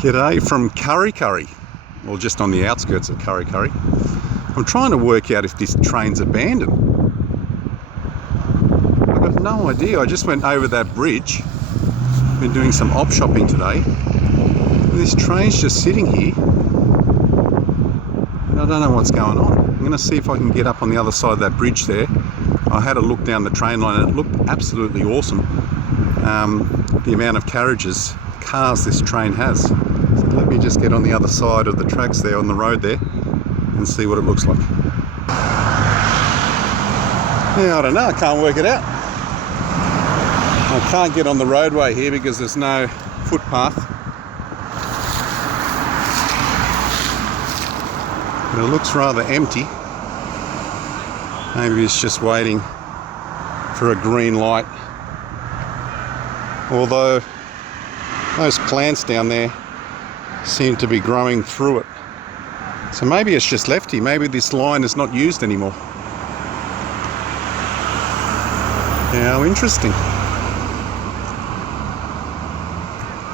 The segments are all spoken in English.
G'day from Curry, well, just on the outskirts of Curry. I'm trying to work out if this train's abandoned. I've got no idea. I just went over that bridge. Been doing some op shopping today. And this train's just sitting here. And I don't know what's going on. I'm going to see if I can get up on the other side of that bridge there. I had a look down the train line and it looked absolutely awesome. The amount of cars this train has. So let me just get on the other side of the tracks there on the road there and see what it looks like. Yeah, I don't know, I can't work it out. I can't get on the roadway here because there's no footpath. But it looks rather empty. Maybe it's just waiting for a green light. Although those plants down there seem to be growing through it. So maybe it's just left here. Maybe this line is not used anymore. How interesting.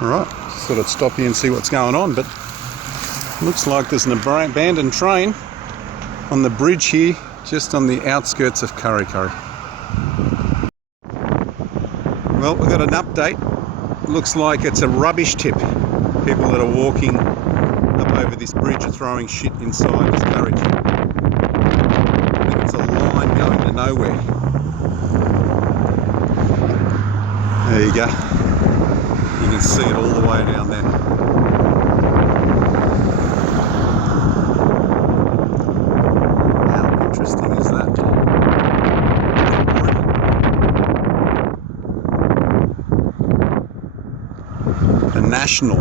Alright, just thought I'd stop here and see what's going on, but looks like there's an abandoned train on the bridge here, just on the outskirts of Curry. Well, we've got an update. Looks like it's a rubbish tip. People that are walking up over this bridge are throwing shit inside this carriage. I think it's a line going to nowhere. There you go. You can see it all the way down there. How interesting is that? The National.